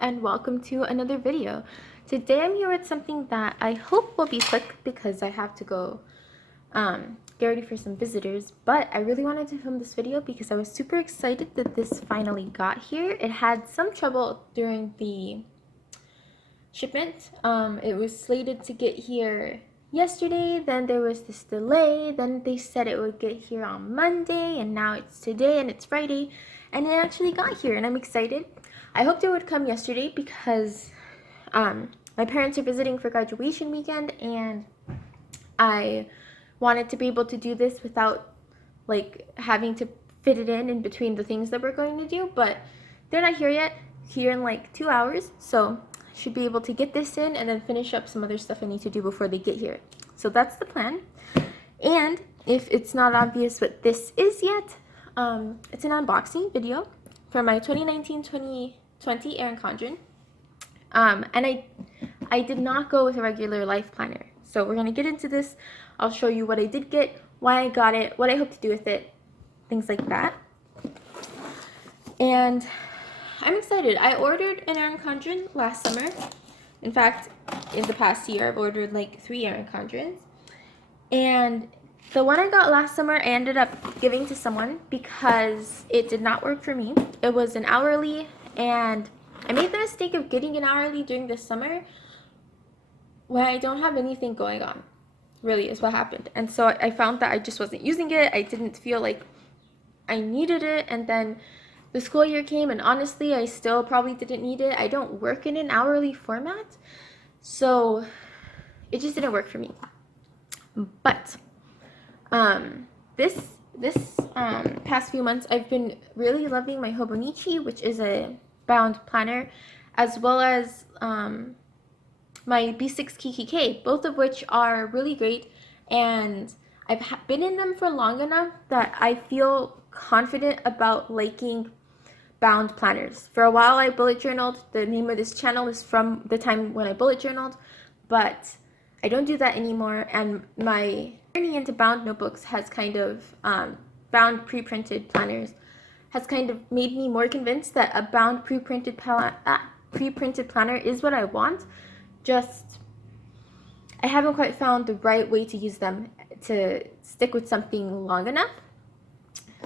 and welcome to another video. Today I'm here with something that I hope will be quick because I have to go get ready for some visitors, but I really wanted to film this video because I was super excited that this finally got here. It had some trouble during the shipment. It was slated to get here yesterday, then there was this delay, then they said it would get here on Monday, and now it's today and it's Friday, and it actually got here, and I'm excited. I hoped it would come yesterday because my parents are visiting for graduation weekend, and I wanted to be able to do this without like having to fit it in between the things that we're going to do, but they're not here yet, here in like 2 hours, so I should be able to get this in and then finish up some other stuff I need to do before they get here. So that's the plan. And if it's not obvious what this is yet, it's an unboxing video for my 2019-2020 Erin Condren. And I did not go with a regular life planner. So we're gonna get into this. I'll show you what I did get, why I got it, what I hope to do with it, things like that. And I'm excited. I ordered an Erin Condren last summer. In fact, in the past year, I've ordered like 3 Erin Condrens. And the one I got last summer, I ended up giving to someone because it did not work for me. It was an hourly, and I made the mistake of getting an hourly during the summer when I don't have anything going on, really is what happened. And so I found that I just wasn't using it. I didn't feel like I needed it, and then the school year came, and honestly, I still probably didn't need it. I don't work in an hourly format, so it just didn't work for me. But this past few months, I've been really loving my Hobonichi, which is a bound planner, as well as my B6 Kikki, both of which are really great, and I've been in them for long enough that I feel confident about liking bound planners. For a while I bullet journaled. The name of this channel is from the time when I bullet journaled, but I don't do that anymore, and my journey into bound notebooks has kind of bound pre-printed planners has kind of made me more convinced that a bound pre-printed planner is what I want. Just I haven't quite found the right way to use them to stick with something long enough.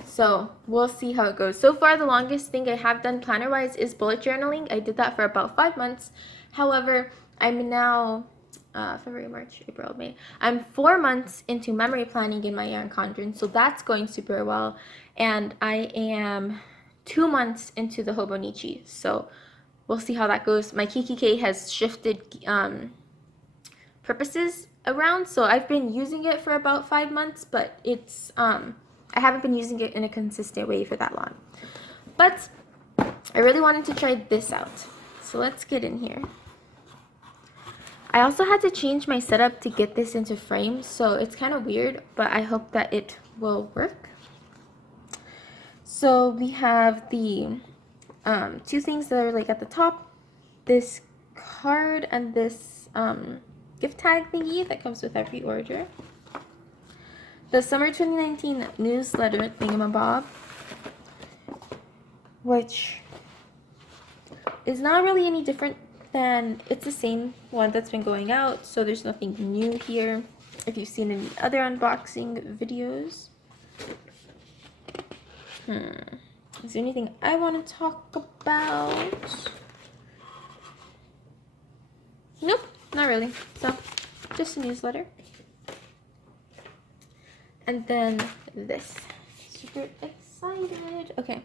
So we'll see how it goes. So far, the longest thing I have done planner-wise is bullet journaling. I did that for about 5 months. However, I'm now February, March, April, May. I'm 4 months into memory planning in my Erin Condren, so that's going super well. And I am 2 months into the Hobonichi, so we'll see how that goes. My Kikki has shifted purposes around, so I've been using it for about 5 months, but it's I haven't been using it in a consistent way for that long. But I really wanted to try this out, so let's get in here. I also had to change my setup to get this into frame, so it's kind of weird, but I hope that it will work. So we have the 2 things that are like at the top, this card and this gift tag thingy that comes with every order. The summer 2019 newsletter thingamabob, which is not really any different than, it's the same one that's been going out, so there's nothing new here if you've seen any other unboxing videos. Is there anything I want to talk about? Nope, not really. So just a newsletter. And then this. Super excited. Okay.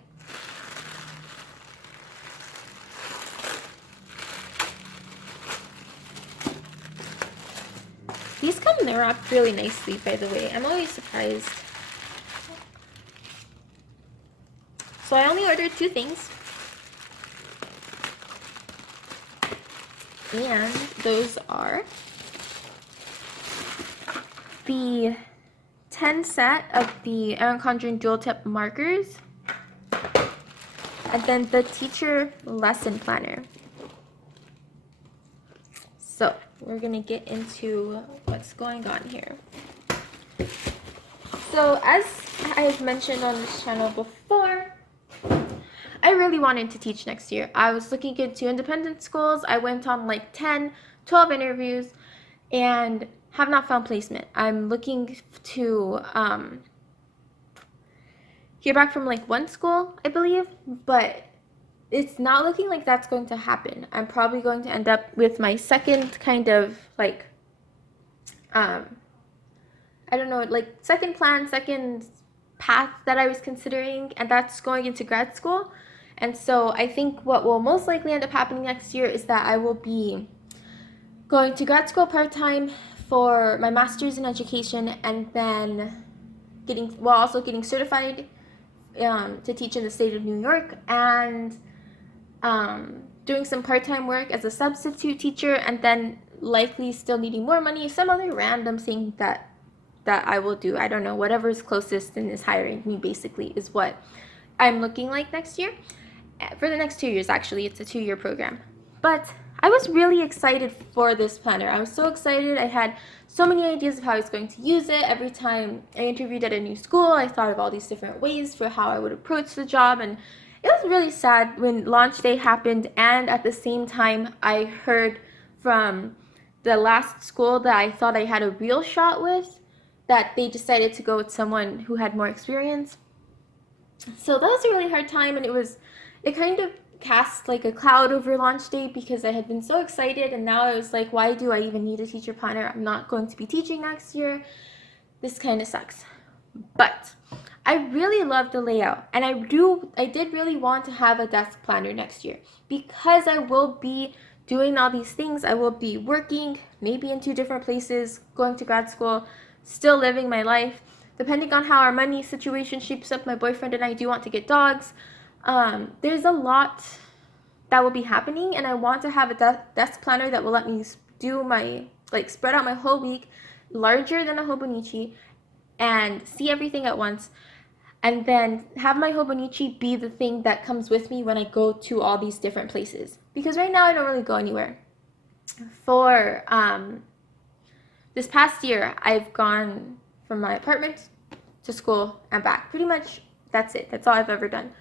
These come wrapped really nicely, by the way. I'm always surprised. So I only ordered 2 things. And those are the 10 set of the Erin Condren dual tip markers, and then the teacher lesson planner. So we're gonna get into what's going on here. So as I've mentioned on this channel before, I I really wanted to teach next year. I was looking into independent schools. I went on like 10, 12 interviews and have not found placement. I'm looking to hear back from like one school, I believe, but it's not looking like that's going to happen. I'm probably going to end up with my second kind of like, I don't know, like second path that I was considering, and that's going into grad school. And so I think what will most likely end up happening next year is that I will be going to grad school part-time for my master's in education, and then also getting certified to teach in the state of New York, and doing some part-time work as a substitute teacher, and then likely still needing more money, some other random thing that I will do. I don't know, whatever is closest and is hiring me basically is what I'm looking like next year. For the next 2 years, actually. It's a 2-year program. But I was really excited for this planner. I was so excited. I had so many ideas of how I was going to use it. Every time I interviewed at a new school, I thought of all these different ways for how I would approach the job, and it was really sad when launch day happened, and at the same time I heard from the last school that I thought I had a real shot with that they decided to go with someone who had more experience. So that was a really hard time, and it kind of cast like a cloud over launch day because I had been so excited, and now I was like, why do I even need a teacher planner? I'm not going to be teaching next year. This kind of sucks. But I really love the layout, and I did really want to have a desk planner next year because I will be doing all these things. I will be working maybe in 2 different places, going to grad school, still living my life. Depending on how our money situation shapes up, my boyfriend and I do want to get dogs. There's a lot that will be happening, and I want to have a desk planner that will let me do spread out my whole week larger than a Hobonichi and see everything at once, and then have my Hobonichi be the thing that comes with me when I go to all these different places. Because right now I don't really go anywhere. For this past year, I've gone from my apartment to school and back. Pretty much that's it. That's all I've ever done.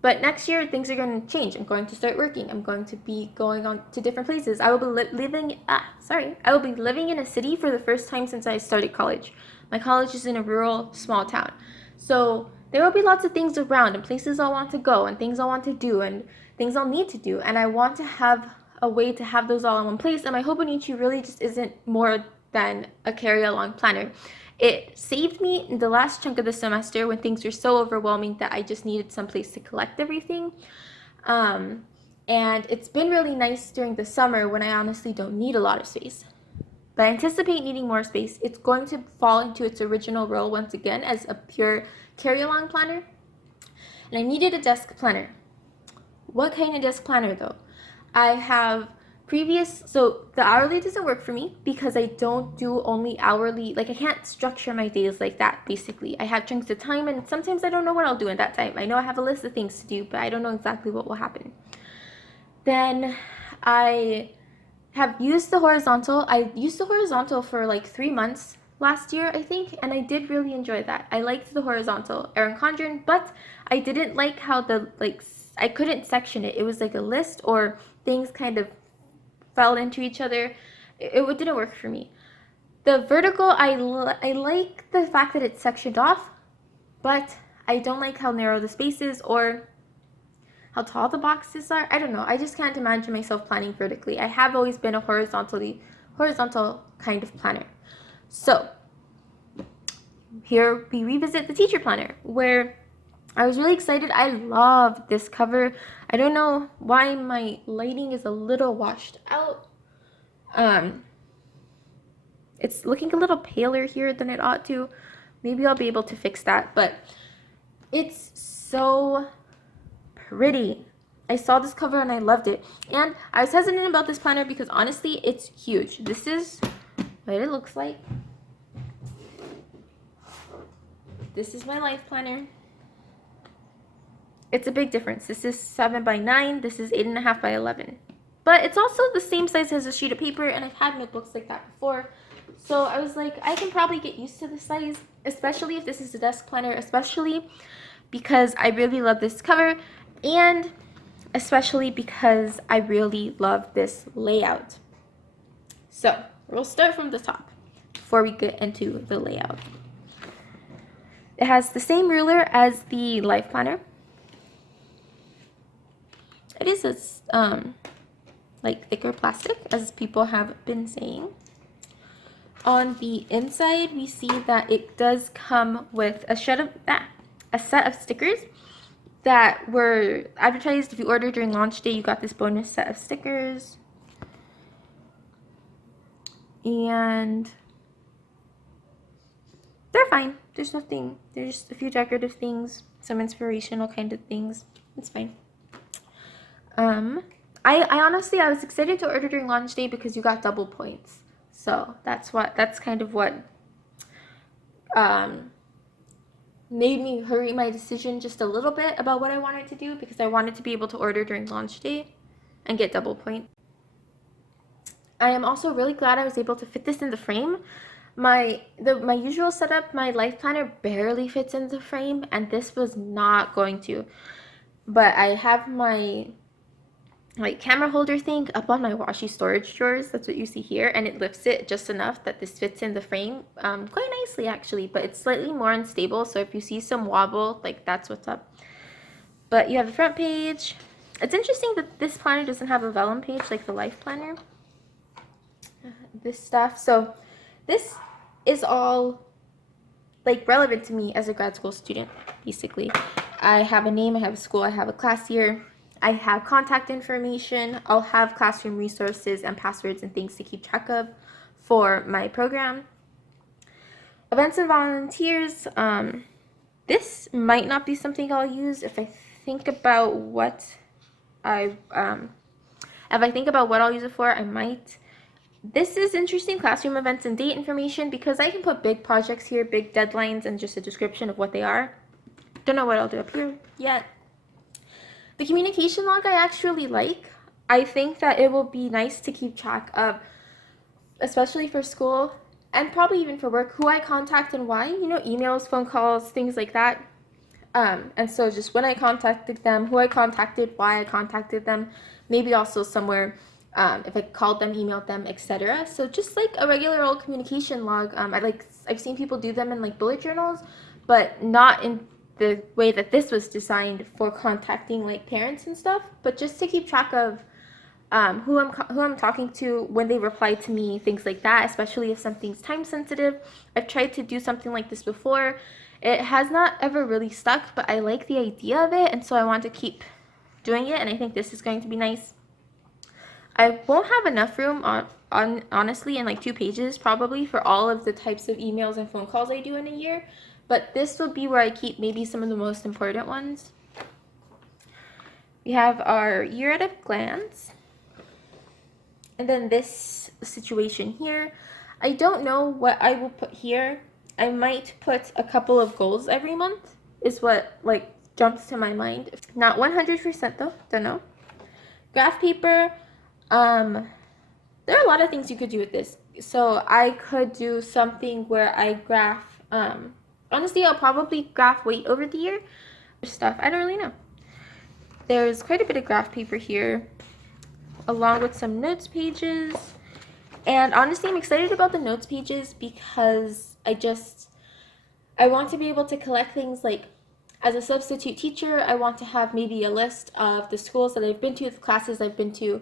But next year, things are going to change. I'm going to start working. I'm going to be going on to different places. I will be living in a city for the first time since I started college. My college is in a rural, small town. So there will be lots of things around, and places I'll want to go, and things I'll want to do, and things I'll need to do. And I want to have a way to have those all in one place. And my Hobonichi really just isn't more than a carry-along planner. It saved me in the last chunk of the semester when things were so overwhelming that I just needed some place to collect everything. And it's been really nice during the summer when I honestly don't need a lot of space. But I anticipate needing more space. It's going to fall into its original role once again as a pure carry-along planner. And I needed a desk planner. What kind of desk planner though? I have so the hourly doesn't work for me because I don't do only hourly. Like, I can't structure my days like that, basically. I have chunks of time, and sometimes I don't know what I'll do in that time. I know I have a list of things to do, but I don't know exactly what will happen. Then I have used the horizontal. I used the horizontal for like 3 months last year, I think, and I did really enjoy that. I liked the horizontal Erin Condren, but I didn't like how I couldn't section it. It was like a list, or things kind of fell into each other. It didn't work for me. The vertical, I like the fact that it's sectioned off, but I don't like how narrow the space is or how tall the boxes are. I don't know. I just can't imagine myself planning vertically. I have always been a horizontal kind of planner. So here we revisit the teacher planner, where I was really excited. I love this cover. I don't know why my lighting is a little washed out. It's looking a little paler here than it ought to. Maybe I'll be able to fix that, but it's so pretty. I saw this cover and I loved it. And I was hesitant about this planner because honestly, it's huge. This is what it looks like. This is my life planner. It's a big difference. This is 7 by 9. This is 8.5 by 11. But it's also the same size as a sheet of paper, and I've had notebooks like that before. So I was like, I can probably get used to this size, especially if this is a desk planner, especially because I really love this cover, and especially because I really love this layout. So we'll start from the top before we get into the layout. It has the same ruler as the life planner. It is a like thicker plastic, as people have been saying. On the inside, we see that it does come with a set of stickers that were advertised. If you ordered during launch day, you got this bonus set of stickers. And they're fine. There's nothing. There's just a few decorative things, some inspirational kind of things. It's fine. I honestly, I was excited to order during launch day because you got double points. So that's kind of what made me hurry my decision just a little bit about what I wanted to do, because I wanted to be able to order during launch day and get double points. I am also really glad I was able to fit this in the frame. My usual setup, my life planner barely fits in the frame, and this was not going to. But I have my camera holder thing up on my washi storage drawers. That's what you see here, and it lifts it just enough that this fits in the frame quite nicely actually, but it's slightly more unstable, so if you see some wobble, like, that's what's up. But you have the front page. It's interesting that this planner doesn't have a vellum page like the life planner. This stuff, so this is all like relevant to me as a grad school student. Basically, I have a name, I have a school, I have a class year, I have contact information, I'll have classroom resources and passwords and things to keep track of for my program. Events and volunteers. This might not be something I'll use if I think about what I'll use it for. I might. This is interesting, classroom events and date information, because I can put big projects here, big deadlines, and just a description of what they are. Don't know what I'll do up here yet. The communication log I actually like. I think that it will be nice to keep track of, especially for school and probably even for work, who I contact and why, emails, phone calls, things like that. And so just when I contacted them, who I contacted, why I contacted them, maybe also somewhere if I called them, emailed them, etc. So just like a regular old communication log. I've seen people do them in like bullet journals, but not in the way that this was designed for contacting like parents and stuff, but just to keep track of who I'm talking to, when they reply to me, things like that, especially if something's time sensitive. I've tried to do something like this before. It has not ever really stuck, but I like the idea of it, and so I want to keep doing it, and I think this is going to be nice. I won't have enough room honestly in like 2 pages probably for all of the types of emails and phone calls I do in a year, but this will be where I keep maybe some of the most important ones. We have our year at a glance, and then this situation here. I don't know what I will put here. I might put a couple of goals every month is what like jumps to my mind. Not 100% though, don't know. Graph paper. There are a lot of things you could do with this. So I could do something where I graph, honestly, I'll probably graph weight over the year. Stuff, I don't really know. There's quite a bit of graph paper here, along with some notes pages. And honestly, I'm excited about the notes pages because I want to be able to collect things like, as a substitute teacher, I want to have maybe a list of the schools that I've been to, the classes I've been to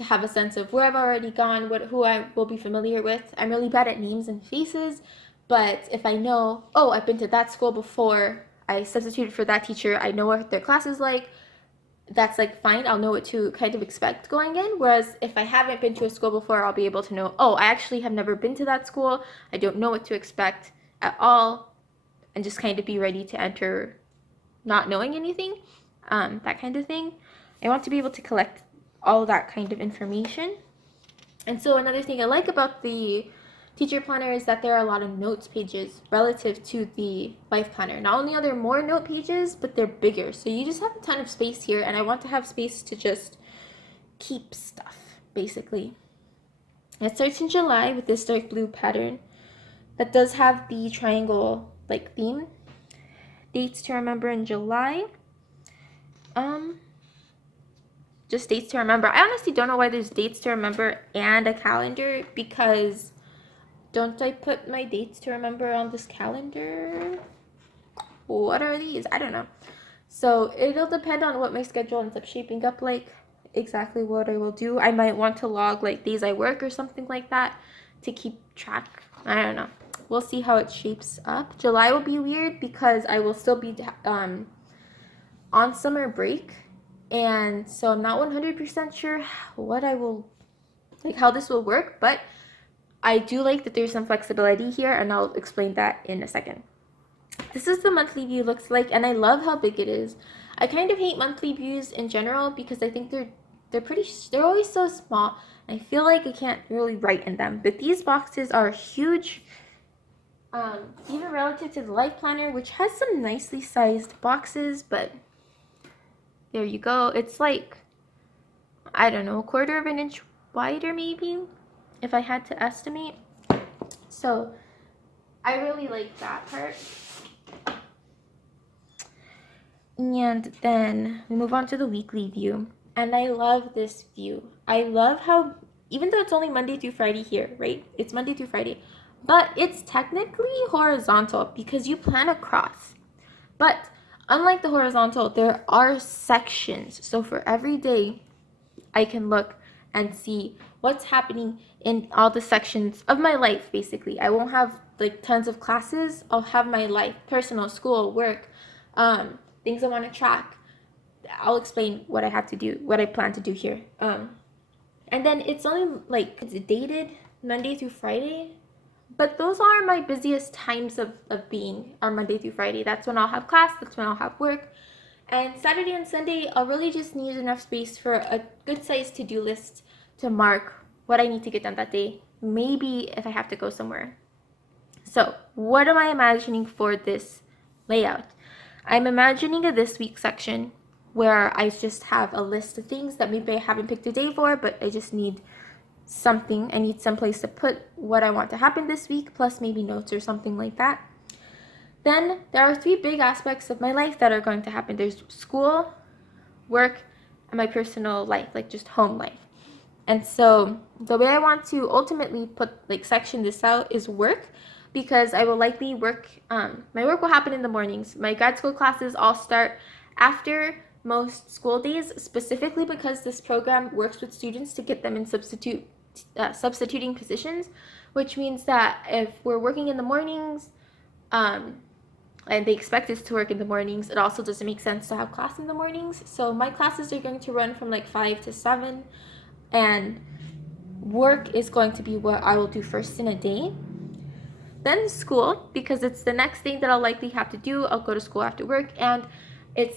have a sense of where I've already gone, who I will be familiar with. I'm really bad at names and faces, but if I know, oh, I've been to that school before, I substituted for that teacher, I know what their class is like, that's like fine, I'll know what to kind of expect going in. Whereas if I haven't been to a school before, I'll be able to know, oh, I actually have never been to that school, I don't know what to expect at all, and just kind of be ready to enter not knowing anything, that kind of thing. I want to be able to collect all that kind of information. And so another thing I like about the teacher planner is that there are a lot of notes pages relative to the life planner. Not only are there more note pages, but they're bigger. So you just have a ton of space here, and I want to have space to just keep stuff, basically. It starts in July with this dark blue pattern that does have the triangle like theme. dates to remember in July. Just dates to remember. I honestly don't know why there's dates to remember and a calendar, because don't I put my dates to remember on this calendar? What are these? I don't know. So it'll depend on what my schedule ends up shaping up like, exactly what I will do. I might want to log like days I work or something like that to keep track. I don't know. We'll see how it shapes up. July will be weird because I will still be on summer break, and so I'm not 100% sure what I will, like how this will work, but I do like that there's some flexibility here, and I'll explain that in a second. This is the monthly view looks like, and I love how big it is. I kind of hate monthly views in general because I think they're always so small. I feel like I can't really write in them, but these boxes are huge, even relative to the life planner, which has some nicely sized boxes, but there you go. It's like, I don't know, 1/4 of an inch wider maybe, if I had to estimate. So I really like that part. And then we move on to the weekly view. And I love this view. I love how, even though it's only Monday through Friday here, right? It's Monday through Friday. But it's technically horizontal because you plan across. But unlike the horizontal, there are sections. So for every day, I can look and see what's happening in all the sections of my life, basically. I won't have like tons of classes. I'll have my life, personal, school, work, things I want to track. I'll explain what I have to do, what I plan to do here. And then it's only like, it's dated Monday through Friday, but those are my busiest times of being on Monday through Friday. That's when I'll have class, that's when I'll have work. And Saturday and Sunday, I'll really just need enough space for a good sized to-do list to mark what I need to get done that day. Maybe if I have to go somewhere. So what am I imagining for this layout? I'm imagining a this week section where I just have a list of things that maybe I haven't picked a day for, but I just need something. I need some place to put what I want to happen this week, plus maybe notes or something like that. Then there are 3 big aspects of my life that are going to happen. There's school, work, and my personal life, like just home life. And so the way I want to ultimately section this out is work, because I will likely work, my work will happen in the mornings. My grad school classes all start after most school days, specifically because this program works with students to get them in substituting positions, which means that if we're working in the mornings, and they expect us to work in the mornings, it also doesn't make sense to have class in the mornings. So my classes are going to run from like 5 to 7, and work is going to be what I will do first in a day. Then school, because it's the next thing that I'll likely have to do. I'll go to school after work, and it's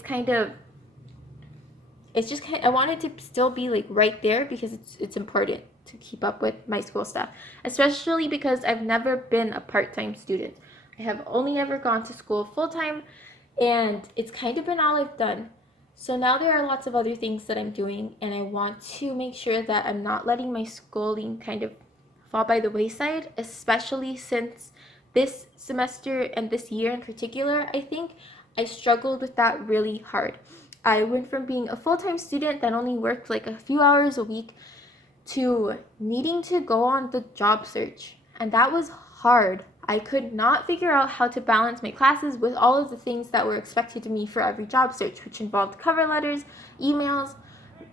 just I want it to still be like right there because it's important to keep up with my school stuff, especially because I've never been a part-time student. I have only ever gone to school full-time, and it's kind of been all I've done. So now there are lots of other things that I'm doing, and I want to make sure that I'm not letting my schooling kind of fall by the wayside, especially since this semester and this year in particular, I think I struggled with that really hard. I went from being a full-time student that only worked like a few hours a week to needing to go on the job search, and that was hard. I could not figure out how to balance my classes with all of the things that were expected of me for every job search, which involved cover letters, emails,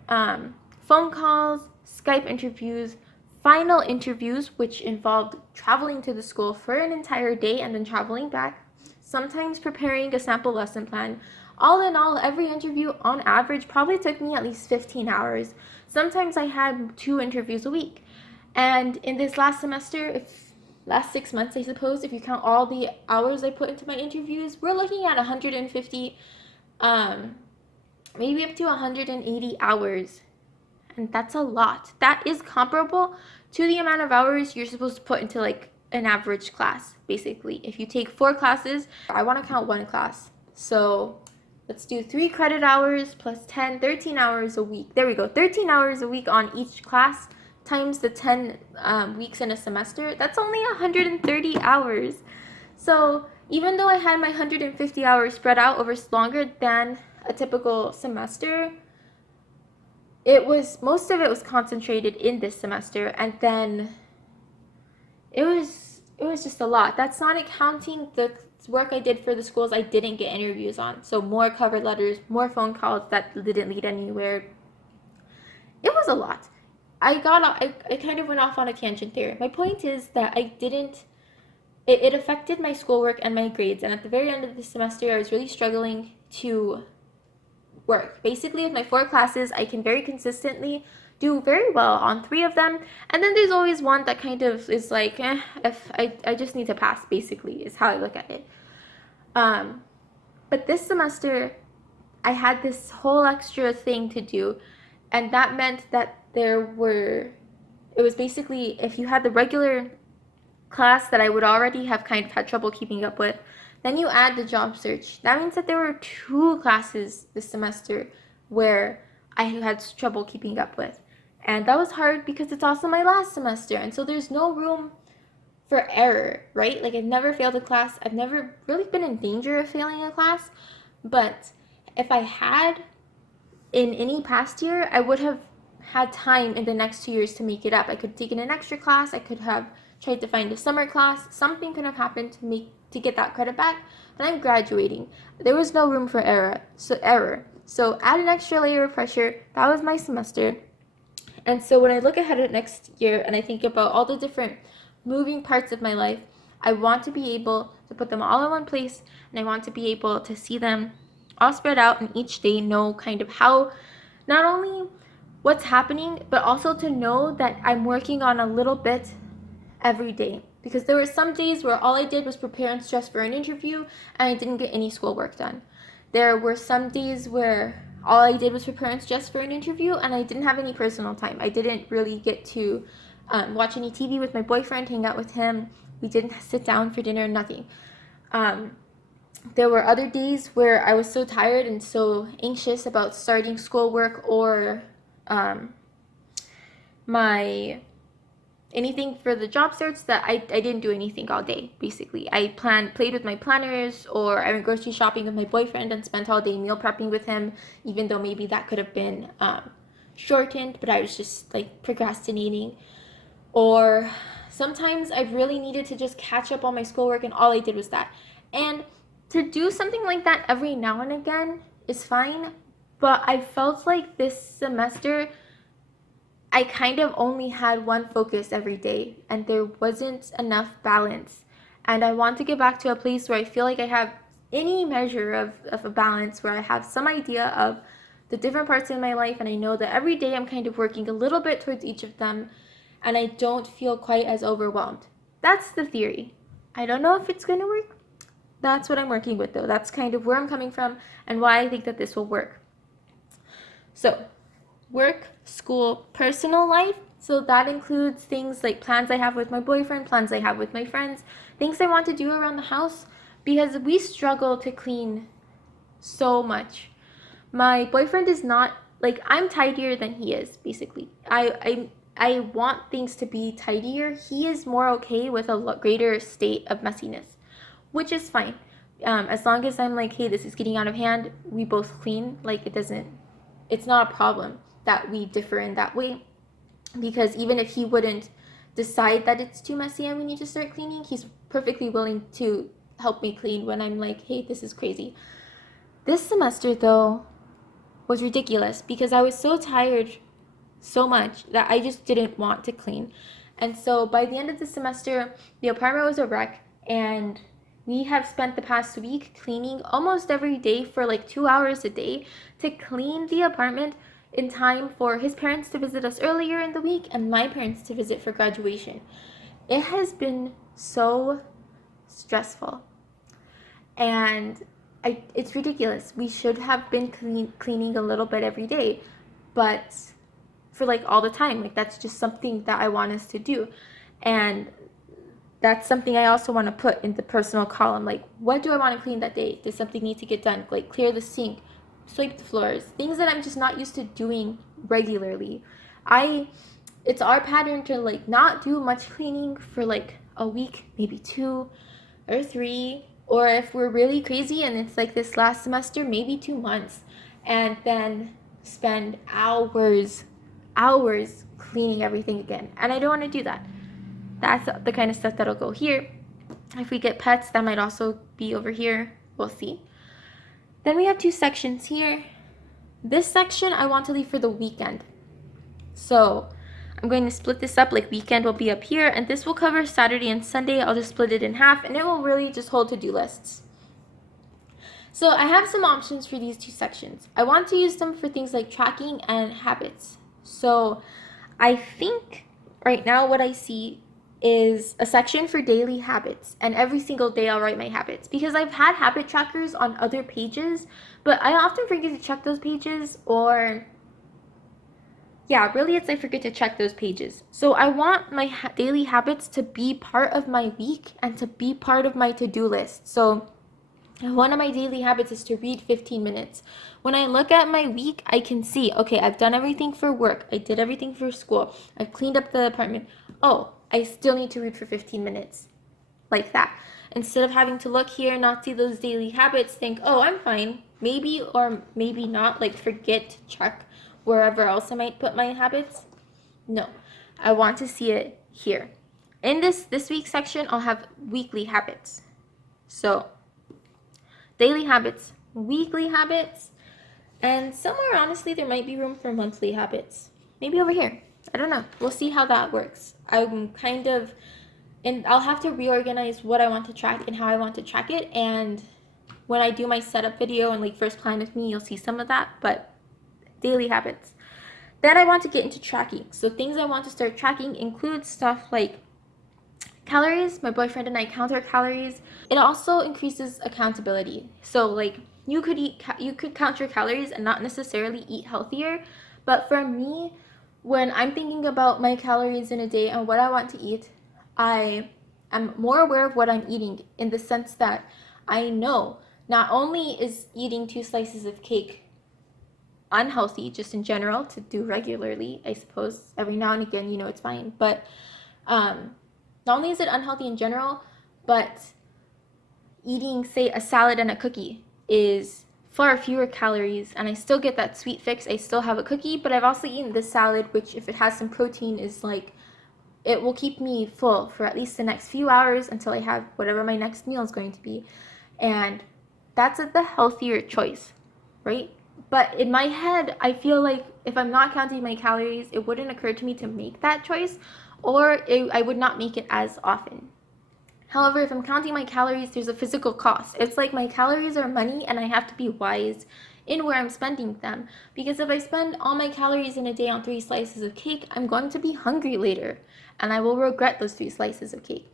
phone calls, Skype interviews, final interviews, which involved traveling to the school for an entire day and then traveling back, sometimes preparing a sample lesson plan. All in all, every interview on average probably took me at least 15 hours. Sometimes I had 2 interviews a week. And in this last semester, last 6 months, I suppose, if you count all the hours I put into my interviews, we're looking at 150, maybe up to 180 hours. And that's a lot. That is comparable to the amount of hours you're supposed to put into like an average class, basically. If you take 4 classes, I want to count 1 class. So let's do 3 credit hours plus 10, 13 hours a week. There we go, 13 hours a week on each class times the 10 weeks in a semester. That's only 130 hours. So even though I had my 150 hours spread out over longer than a typical semester, most of it was concentrated in this semester, and then it was just a lot. That's not accounting the work I did for the schools I didn't get interviews on. So more cover letters, more phone calls that didn't lead anywhere. It was a lot. I kind of went off on a tangent there. My point is that it affected my schoolwork and my grades, and at the very end of the semester I was really struggling to work. Basically, with my 4 classes, I can very consistently do very well on 3 of them, and then there's always one that kind of is like, if I just need to pass, basically, is how I look at it. But this semester, I had this whole extra thing to do, and that meant that it was basically, if you had the regular class that I would already have kind of had trouble keeping up with, then you add the job search. That means that there were 2 classes this semester where I had trouble keeping up with. And that was hard because it's also my last semester. And so there's no room for error, right? Like, I've never failed a class. I've never really been in danger of failing a class. But if I had in any past year, I would have had time in the next 2 years to make it up. I could have taken an extra class. I could have tried to find a summer class. Something could have happened to get that credit back. But I'm graduating. There was no room for error. So add an extra layer of pressure. That was my semester. And so when I look ahead at next year and I think about all the different moving parts of my life, I want to be able to put them all in one place, and I want to be able to see them all spread out, and each day know kind of how, not only what's happening, but also to know that I'm working on a little bit every day. Because there were some days where all I did was prepare and stress for an interview, and I didn't get any schoolwork done. There were some days where all I did was prepare and stress for an interview, and I didn't have any personal time. I didn't really get to watch any TV with my boyfriend, hang out with him. We didn't sit down for dinner, nothing. There were other days where I was so tired and so anxious about starting schoolwork or anything for the job search that I didn't do anything all day, basically. I played with my planners, or I went grocery shopping with my boyfriend and spent all day meal prepping with him, even though maybe that could have been shortened, but I was just like procrastinating. Or sometimes I really needed to just catch up on my schoolwork, and all I did was that. And to do something like that every now and again is fine, but I felt like this semester I kind of only had one focus every day, and there wasn't enough balance. And I want to get back to a place where I feel like I have any measure of a balance, where I have some idea of the different parts in my life, and I know that every day I'm kind of working a little bit towards each of them, and I don't feel quite as overwhelmed. That's the theory. I don't know if it's going to work. That's what I'm working with, though. That's kind of where I'm coming from and why I think that this will work. So, work, school, personal life. So that includes things like plans I have with my boyfriend, plans I have with my friends, things I want to do around the house, because we struggle to clean so much. My boyfriend is not, like, I'm tidier than he is, basically. I want things to be tidier. He is more okay with a greater state of messiness, which is fine. As long as I'm like, hey, this is getting out of hand, we both clean. Like, it's not a problem that we differ in that way, because even if he wouldn't decide that it's too messy and we need to start cleaning, he's perfectly willing to help me clean when I'm like, hey, this is crazy. This semester, though, was ridiculous because I was so tired so much that I just didn't want to clean. And so by the end of the semester, the apartment was a wreck, and we have spent the past week cleaning almost every day for like 2 hours a day to clean the apartment in time for his parents to visit us earlier in the week and my parents to visit for graduation. It has been so stressful, and it's ridiculous. We should have been cleaning a little bit every day, but for like all the time, like, that's just something that I want us to do. And that's something I also want to put in the personal column. Like, what do I want to clean that day? Does something need to get done? Like, clear the sink, sweep the floors, things that I'm just not used to doing regularly. It's our pattern to like not do much cleaning for like a week, maybe 2 or 3, Or if we're really crazy and it's like this last semester, maybe 2 months, and then spend hours cleaning everything again. And I don't want to do that. That's the kind of stuff that'll go here. If we get pets, that might also be over here. We'll see. Then we have 2 sections here. This section I want to leave for the weekend. So I'm going to split this up, like weekend will be up here, and this will cover Saturday and Sunday. I'll just split it in half, and it will really just hold to-do lists. So I have some options for these 2 sections. I want to use them for things like tracking and habits. So I think right now what I see is a section for daily habits, and every single day I'll write my habits, because I've had habit trackers on other pages, but I often forget to check those pages, or yeah, really it's I forget to check those pages. So I want my daily habits to be part of my week and to be part of my to-do list. So one of my daily habits is to read 15 minutes. When I look at my week, I can see, okay, I've done everything for work. I did everything for school. I've cleaned up the apartment. Oh, I still need to read for 15 minutes. Like that. Instead of having to look here, not see those daily habits, think, oh, I'm fine. Maybe or maybe not, like forget to check wherever else I might put my habits. No, I want to see it here. In this week's section, I'll have weekly habits. So daily habits, weekly habits, and somewhere honestly there might be room for monthly habits. Maybe over here. I don't know. We'll see how that works. I'm kind of, and I'll have to reorganize what I want to track and how I want to track it. And when I do my setup video and like first plan with me, you'll see some of that, but daily habits. Then I want to get into tracking. So things I want to start tracking include stuff like calories. My boyfriend and I count our calories. It also increases accountability. So like you could count your calories and not necessarily eat healthier, but for me, when I'm thinking about my calories in a day and what I want to eat, I am more aware of what I'm eating, in the sense that I know not only is eating 2 slices of cake unhealthy just in general to do regularly, I suppose every now and again, you know, it's fine, but not only is it unhealthy in general, but eating, say, a salad and a cookie is far fewer calories, and I still get that sweet fix. I still have a cookie, but I've also eaten this salad, which if it has some protein is like, it will keep me full for at least the next few hours until I have whatever my next meal is going to be. And that's the healthier choice, right? But in my head, I feel like if I'm not counting my calories, it wouldn't occur to me to make that choice, or I would not make it as often. However, if I'm counting my calories, there's a physical cost. It's like my calories are money, and I have to be wise in where I'm spending them. Because if I spend all my calories in a day on 3 slices of cake, I'm going to be hungry later, and I will regret those 3 slices of cake.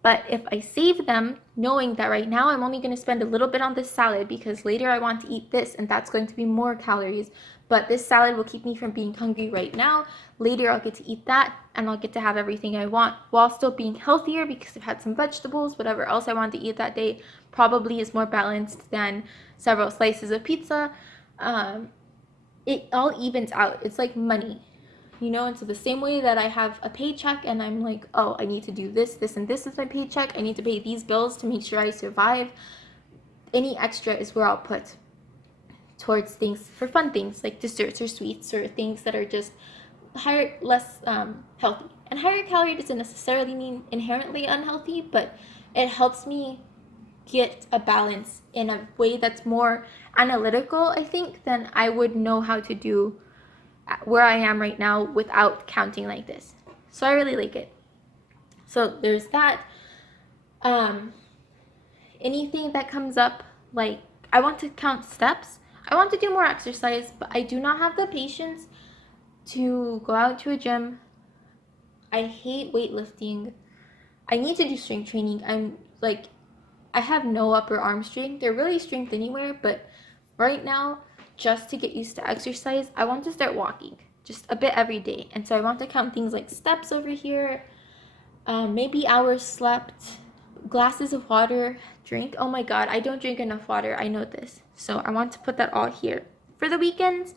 But if I save them, knowing that right now I'm only going to spend a little bit on this salad because later I want to eat this, and that's going to be more calories, but this salad will keep me from being hungry right now. Later I'll get to eat that, and I'll get to have everything I want while still being healthier because I've had some vegetables. Whatever else I want to eat that day probably is more balanced than several slices of pizza. It all evens out. It's like money. You know, and so the same way that I have a paycheck and I'm like, oh, I need to do this, this, and this with my paycheck. I need to pay these bills to make sure I survive. Any extra is where I'll put towards things for fun things like desserts or sweets or things that are just higher, less healthy. And higher calorie doesn't necessarily mean inherently unhealthy, but it helps me get a balance in a way that's more analytical, I think, than I would know how to do where I am right now without counting like this. So I really like it. So there's that. Anything that comes up, like I want to count steps. I want to do more exercise, but I do not have the patience to go out to a gym. I hate weightlifting. I need to do strength training. I have no upper arm strength. They're really strength anywhere, but right now, just to get used to exercise, I want to start walking just a bit every day. And so I want to count things like steps over here, maybe hours slept, glasses of water, drink. Oh my God, I don't drink enough water. I know this. So I want to put that all here. For the weekends,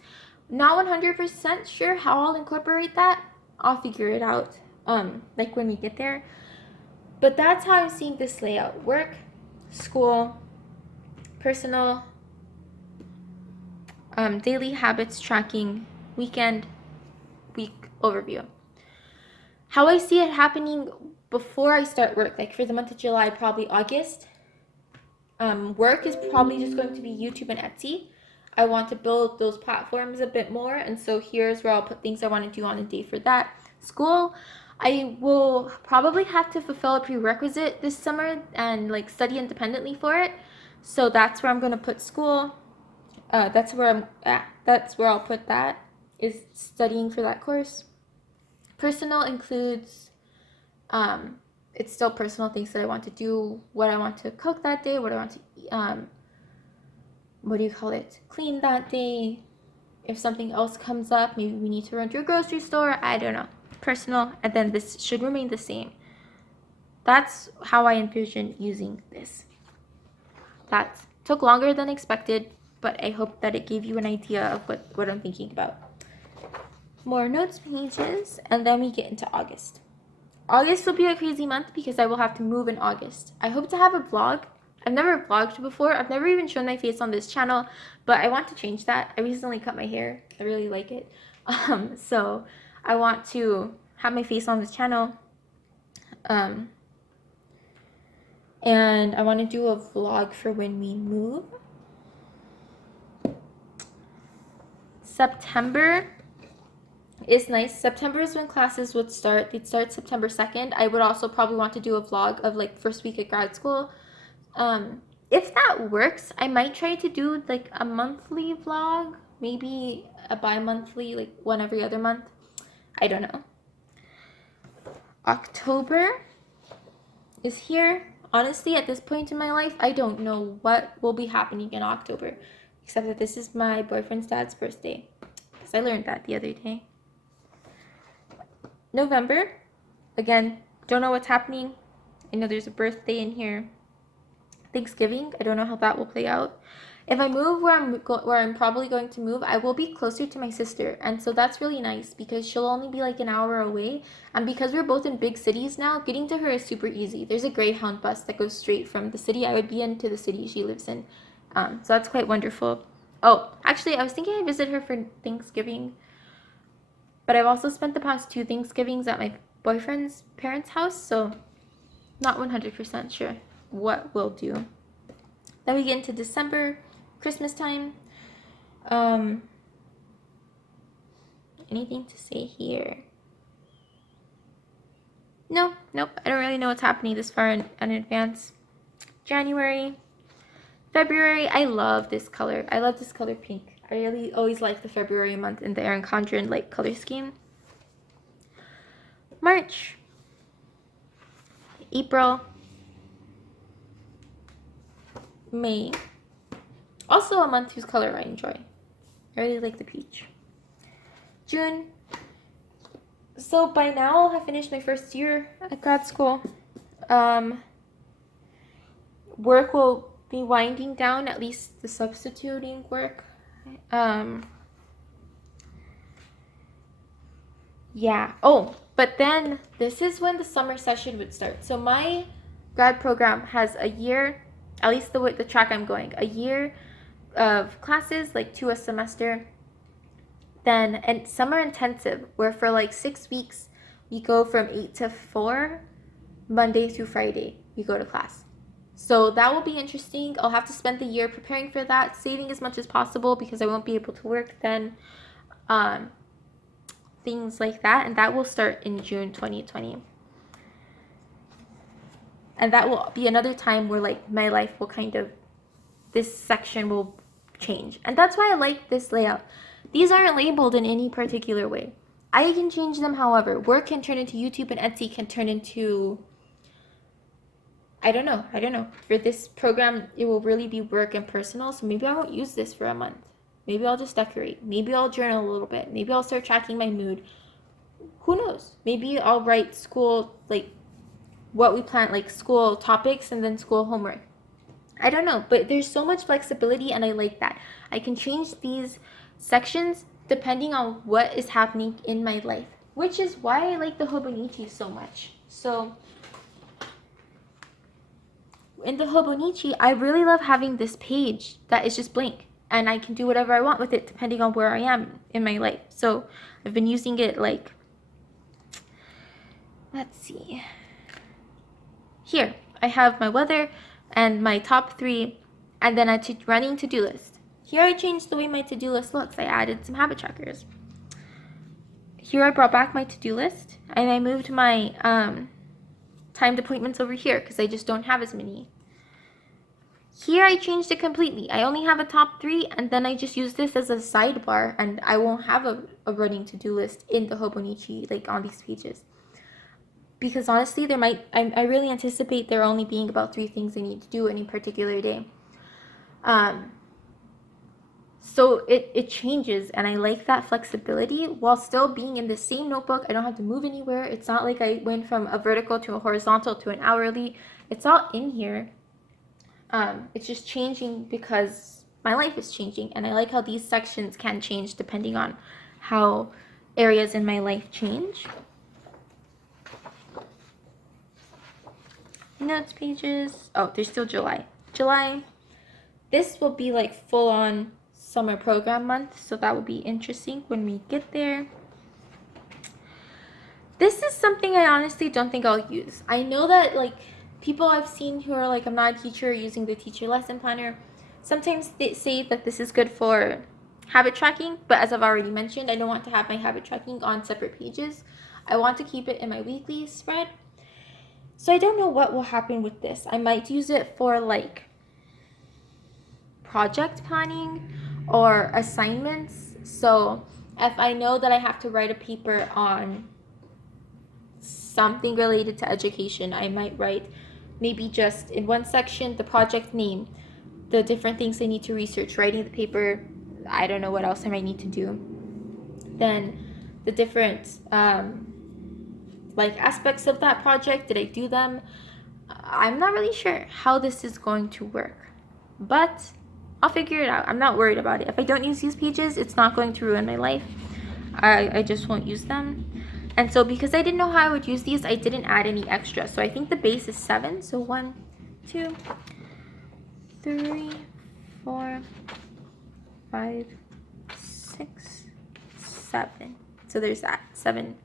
not 100% sure how I'll incorporate that. I'll figure it out like when we get there. But that's how I'm seeing this layout work. school, personal, daily habits tracking, weekend, week overview. How I see it happening before I start work, like for the month of July, probably August. Work is probably just going to be YouTube and Etsy. I want to build those platforms a bit more, and so here's where I'll put things I want to do on a day for that. School, I will probably have to fulfill a prerequisite this summer and like study independently for it. So that's where I'm going to put school. That's where I'll put that, is studying for that course. Personal includes it's still personal things that I want to do, what I want to cook that day, what I want to clean that day. If something else comes up, maybe we need to run to a grocery store, I don't know. Personal, and then this should remain the same. That's how I envision using this. That took longer than expected, but I hope that it gave you an idea of what I'm thinking about. More notes pages, and then we get into August. August will be a crazy month because I will have to move in August. I hope to have a vlog. I've never vlogged before. I've never even shown my face on this channel, but I want to change that. I recently cut my hair. I really like it. So I want to have my face on this channel. And I want to do a vlog for when we move. September is nice. September is when classes would start. They'd start September 2nd. I would also probably want to do a vlog of like first week at grad school. If that works, I might try to do like a monthly vlog, maybe a bi-monthly, like one every other month. I don't know. October is here. Honestly, at this point in my life, I don't know what will be happening in October, except that this is my boyfriend's dad's birthday, because I learned that the other day. November, again, don't know what's happening. I know there's a birthday in here. Thanksgiving, I don't know how that will play out. If I move where I'm probably going to move, I will be closer to my sister, and so that's really nice because she'll only be like an hour away, and because we're both in big cities now, getting to her is super easy. There's a Greyhound bus that goes straight from the city I would be in to the city she lives in, so that's quite wonderful. Oh, actually, I was thinking I'd visit her for Thanksgiving, but I've also spent the past 2 Thanksgivings at my boyfriend's parents' house, so not 100% sure what we'll do. Then we get into December, Christmas time. Anything to say here? Nope, I don't really know what's happening this far in advance. January, February, I love this color. I love this color pink. I really always like the February month in the Erin Condren like color scheme. March, April, May. Also a month whose color I enjoy. I really like the peach. June. So by now I'll have finished my first year at grad school. Work will be winding down, at least the substituting work. Yeah. Oh, but then this is when the summer session would start. So my grad program has a year, at least the track I'm going, a year of classes, like 2 a semester. Then and summer intensive, where for like 6 weeks we go from 8 to 4, Monday through Friday we go to class. So that will be interesting. I'll have to spend the year preparing for that, saving as much as possible because I won't be able to work then. Things like that, and that will start in June 2020. And that will be another time where like my life will kind of, this section will change. And that's why I like this layout. These aren't labeled in any particular way. I can change them however. Work can turn into YouTube and Etsy can turn into, I don't know. For this program, it will really be work and personal, so maybe I won't use this for a month. Maybe I'll just decorate. Maybe I'll journal a little bit. Maybe I'll start tracking my mood. Who knows? Maybe I'll write school, like what we plan, like school topics and then school homework. I don't know, but there's so much flexibility and I like that. I can change these sections depending on what is happening in my life, which is why I like the Hobonichi so much. So in the Hobonichi, I really love having this page that is just blank, and I can do whatever I want with it depending on where I am in my life. So I've been using it like, let's see, here I have my weather and my top 3, and then a running to-do list. Here I changed the way my to-do list looks. I added some habit trackers. Here I brought back my to-do list, and I moved my timed appointments over here because I just don't have as many. Here I changed it completely. I only have a top 3, and then I just use this as a sidebar, and I won't have a running to-do list in the Hobonichi, like on these pages. Because honestly, I really anticipate there only being about 3 things I need to do any particular day. So it changes, and I like that flexibility while still being in the same notebook. I don't have to move anywhere. It's not like I went from a vertical to a horizontal to an hourly. It's all in here. It's just changing because my life is changing, and I like how these sections can change depending on how areas in my life change. Notes pages. Oh, there's still July. This will be like full on summer program month, so that will be interesting when we get there. This is something I honestly don't think I'll use. I know that like people I've seen who are like, I'm not a teacher, using the teacher lesson planner, sometimes they say that this is good for habit tracking, but as I've already mentioned, I don't want to have my habit tracking on separate pages. I want to keep it in my weekly spread. So I don't know what will happen with this. I might use it for like project planning or assignments. So if I know that I have to write a paper on something related to education, I might write maybe just in one section the project name, the different things I need to research, writing the paper, I don't know what else I might need to do, then the different like aspects of that project, did I do them? I'm not really sure how this is going to work, but I'll figure it out. I'm not worried about it. If I don't use these pages, it's not going to ruin my life. I just won't use them. And so because I didn't know how I would use these, I didn't add any extra. So I think the base is 7. So 1, 2, 3, 4, 5, 6, 7. So there's that, 7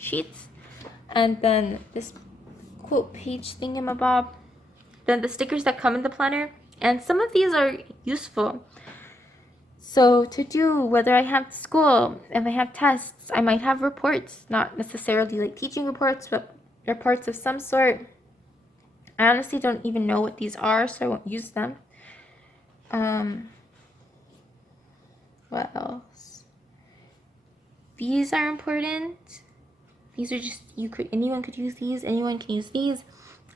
sheets. And then this quote page thingamabob. Then the stickers that come in the planner. And some of these are useful. So to do, whether I have school, if I have tests, I might have reports. Not necessarily like teaching reports, but reports of some sort. I honestly don't even know what these are, so I won't use them. What else? These are important. These are just, anyone could use these. Anyone can use these.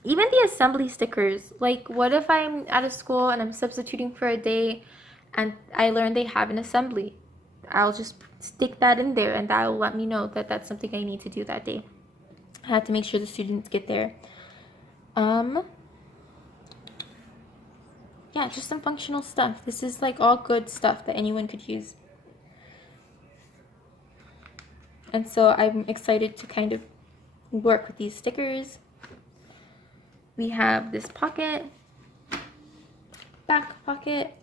Even the assembly stickers. Like, what if I'm at a school and I'm substituting for a day and I learn they have an assembly? I'll just stick that in there, and that will let me know that that's something I need to do that day. I have to make sure the students get there. Yeah, just some functional stuff. This is like all good stuff that anyone could use. And so I'm excited to kind of work with these stickers. We have this pocket, back pocket,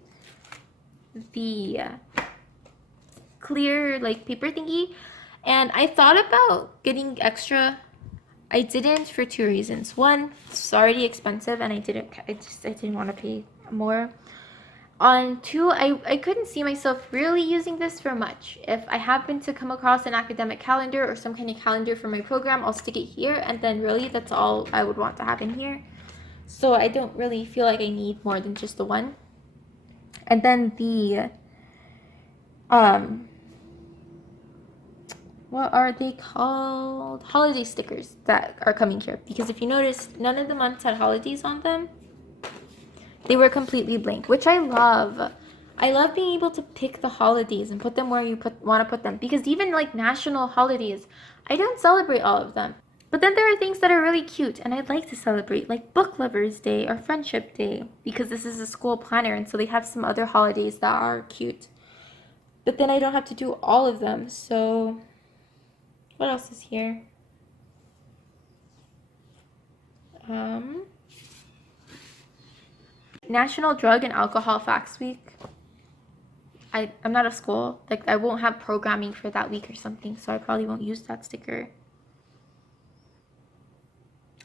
the clear like paper thingy, and I thought about getting extra. I didn't for 2 reasons. One, it's already expensive, and I didn't want to pay more. On 2, I couldn't see myself really using this for much. If I happen to come across an academic calendar or some kind of calendar for my program, I'll stick it here, and then really that's all I would want to have in here. So I don't really feel like I need more than just the one. And then the what are they called? Holiday stickers that are coming here. Because if you notice, none of the months had holidays on them. They were completely blank, which I love. I love being able to pick the holidays and put them where you want to put them. Because even like national holidays, I don't celebrate all of them. But then there are things that are really cute and I'd like to celebrate, like Book Lovers Day or Friendship Day, because this is a school planner, and so they have some other holidays that are cute. But then I don't have to do all of them, so what else is here? National Drug and Alcohol Facts Week. I'm not a school. Like, I won't have programming for that week or something, so I probably won't use that sticker.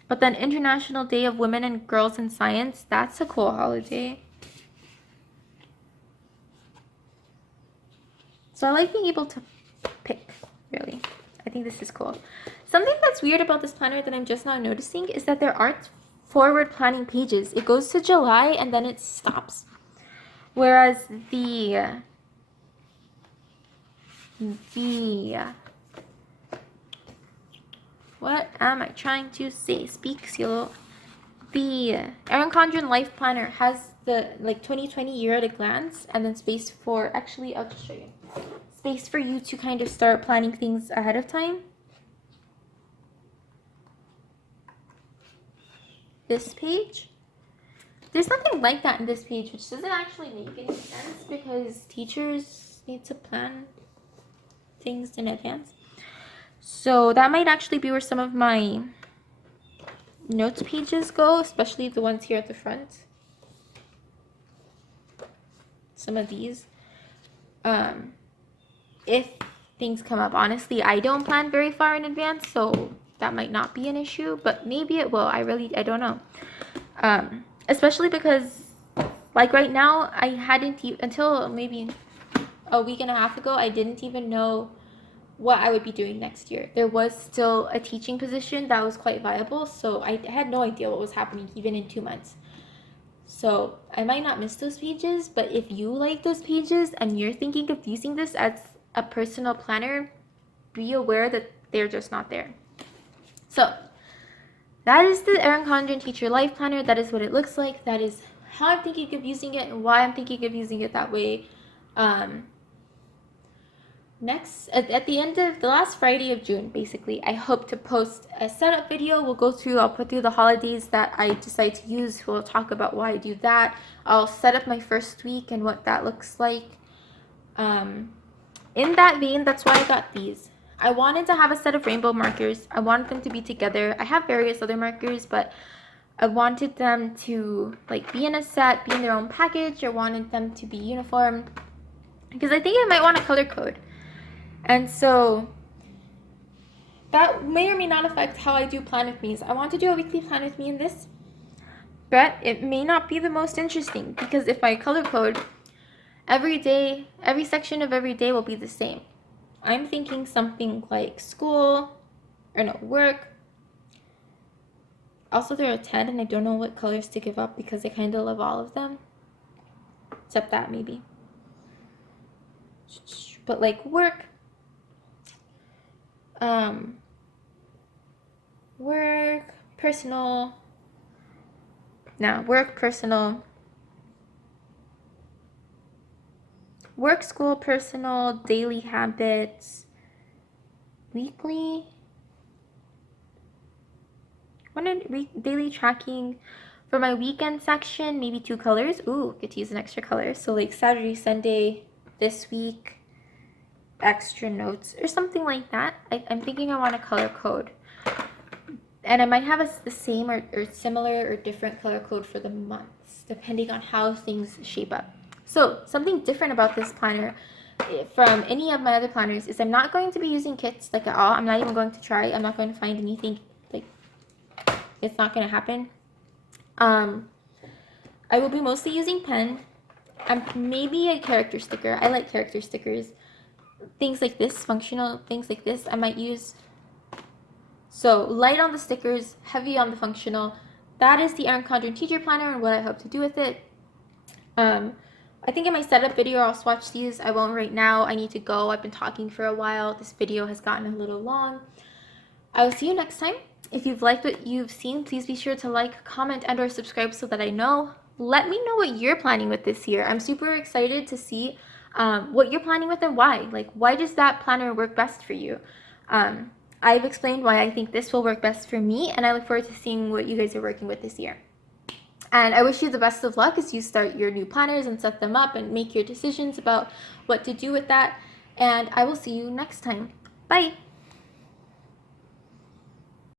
But then International Day of Women and Girls in Science, that's a cool holiday. So I like being able to pick, really. I think this is cool. Something that's weird about this planner that I'm just now noticing is that there aren't forward planning pages. It goes to July and then it stops. Whereas what am I trying to say? Speak, Silo. The Erin Condren Life Planner has the 2020 year at a glance, and then space for, actually I'll just show you, space for you to kind of start planning things ahead of time. This page, there's nothing like that in this page, which doesn't actually make any sense because teachers need to plan things in advance. So that might actually be where some of my notes pages go, especially the ones here at the front. Some of these. If things come up, honestly, I don't plan very far in advance, so that might not be an issue, but maybe it will. I don't know. Especially because, like right now, I hadn't until maybe a week and a half ago, I didn't even know what I would be doing next year. There was still a teaching position that was quite viable, so I had no idea what was happening even in 2 months. So I might not miss those pages, but if you like those pages and you're thinking of using this as a personal planner, be aware that they're just not there. So that is the Erin Condren Teacher Life Planner. That is what it looks like. That is how I'm thinking of using it and why I'm thinking of using it that way. Next, at the end of the last Friday of June, basically, I hope to post a setup video. I'll put through the holidays that I decide to use. We'll talk about why I do that. I'll set up my first week and what that looks like. In that vein, that's why I got these. I wanted to have a set of rainbow markers. I wanted them to be together. I have various other markers, but I wanted them to be in a set, be in their own package. I wanted them to be uniform because I think I might want a color code. And so that may or may not affect how I do plan with me's. I want to do a weekly plan with me in this, but it may not be the most interesting because if I color code, every day, every section of every day will be the same. I'm thinking something like work. Also, there are 10 and I don't know what colors to give up because I kind of love all of them. Except that maybe. But work. Work, personal. Work, personal. Work, school, personal, daily habits, weekly. Daily tracking. For my weekend section, maybe 2 colors. Ooh, get to use an extra color. So Saturday, Sunday, this week, extra notes or something like that. I'm thinking I want a color code. And I might have the same or similar or different color code for the months, depending on how things shape up. So something different about this planner from any of my other planners is I'm not going to be using kits at all. I'm not even going to try. I'm not going to find anything. It's not going to happen. I will be mostly using pen and maybe a character sticker. I like character stickers. Things like this, functional things like this, I might use. So light on the stickers, heavy on the functional. That is the Erin Condren Teacher Planner and what I hope to do with it. I think in my setup video I'll swatch these. I won't right now. I need to go. I've been talking for a while. This video has gotten a little long. I will see you next time. If you've liked what you've seen, please be sure to like, comment, and or subscribe so that I know. Let me know what you're planning with this year. I'm super excited to see what you're planning with and why. Why does that planner work best for you? I've explained why I think this will work best for me, and I look forward to seeing what you guys are working with this year. And I wish you the best of luck as you start your new planners and set them up and make your decisions about what to do with that. And I will see you next time. Bye!